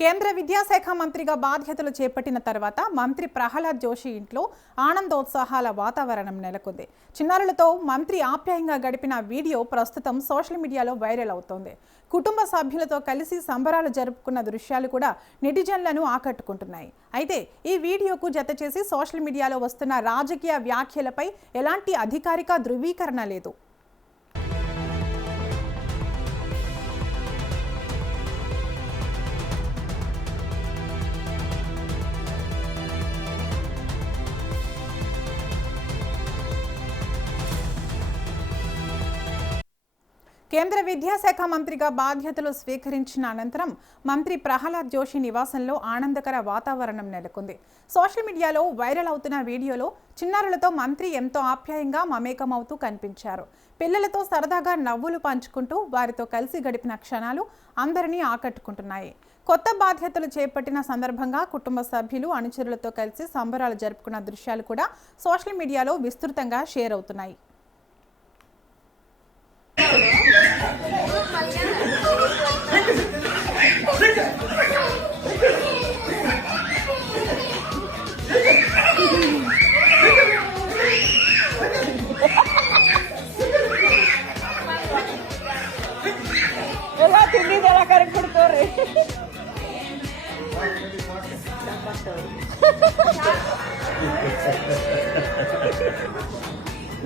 కేంద్ర విద్యాశాఖ మంత్రిగా బాధ్యతలు చేపట్టిన తర్వాత మంత్రి ప్రహ్లాద్ జోషి ఇంట్లో ఆనందోత్సాహాల వాతావరణం నెలకొంది. చిన్నారులతో మంత్రి ఆప్యాయంగా గడిపిన వీడియో ప్రస్తుతం సోషల్ మీడియాలో వైరల్ అవుతోంది. కుటుంబ సభ్యులతో కలిసి సంబరాలు జరుపుకున్న దృశ్యాలు కూడా నెటిజన్లను ఆకట్టుకుంటున్నాయి. అయితే ఈ వీడియోకు జతచేసి సోషల్ మీడియాలో వస్తున్న రాజకీయ వ్యాఖ్యలపై ఎలాంటి అధికారిక ధృవీకరణ లేదు. కేంద్ర విద్యాశాఖ మంత్రిగా బాధ్యతలు స్వీకరించిన అనంతరం మంత్రి ప్రహ్లాద్ జోషి నివాసంలో ఆనందకర వాతావరణం నెలకొంది. సోషల్ మీడియాలో వైరల్ అవుతున్న వీడియోలో చిన్నారులతో మంత్రి ఎంతో ఆప్యాయంగా మమేకమవుతూ కనిపించారు. పిల్లలతో సరదాగా నవ్వులు పంచుకుంటూ వారితో కలిసి గడిపిన క్షణాలు అందరినీ ఆకట్టుకుంటున్నాయి. కొత్త బాధ్యతలు చేపట్టిన సందర్భంగా కుటుంబ సభ్యులు అనుచరులతో కలిసి సంబరాలు జరుపుకున్న దృశ్యాలు కూడా సోషల్ మీడియాలో విస్తృతంగా షేర్ అవుతున్నాయి.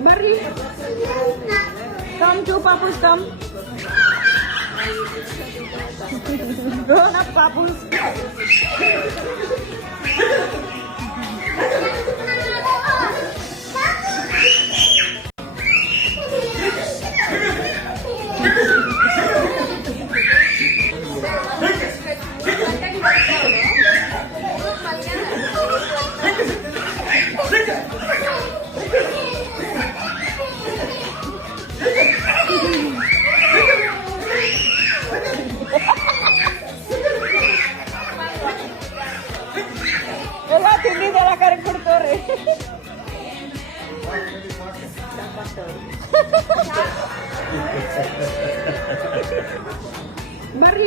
Mari, come to Papus, come. Grown up Papus. తిండి ఎలా కరెక్ట్ కొడుకోరు మరి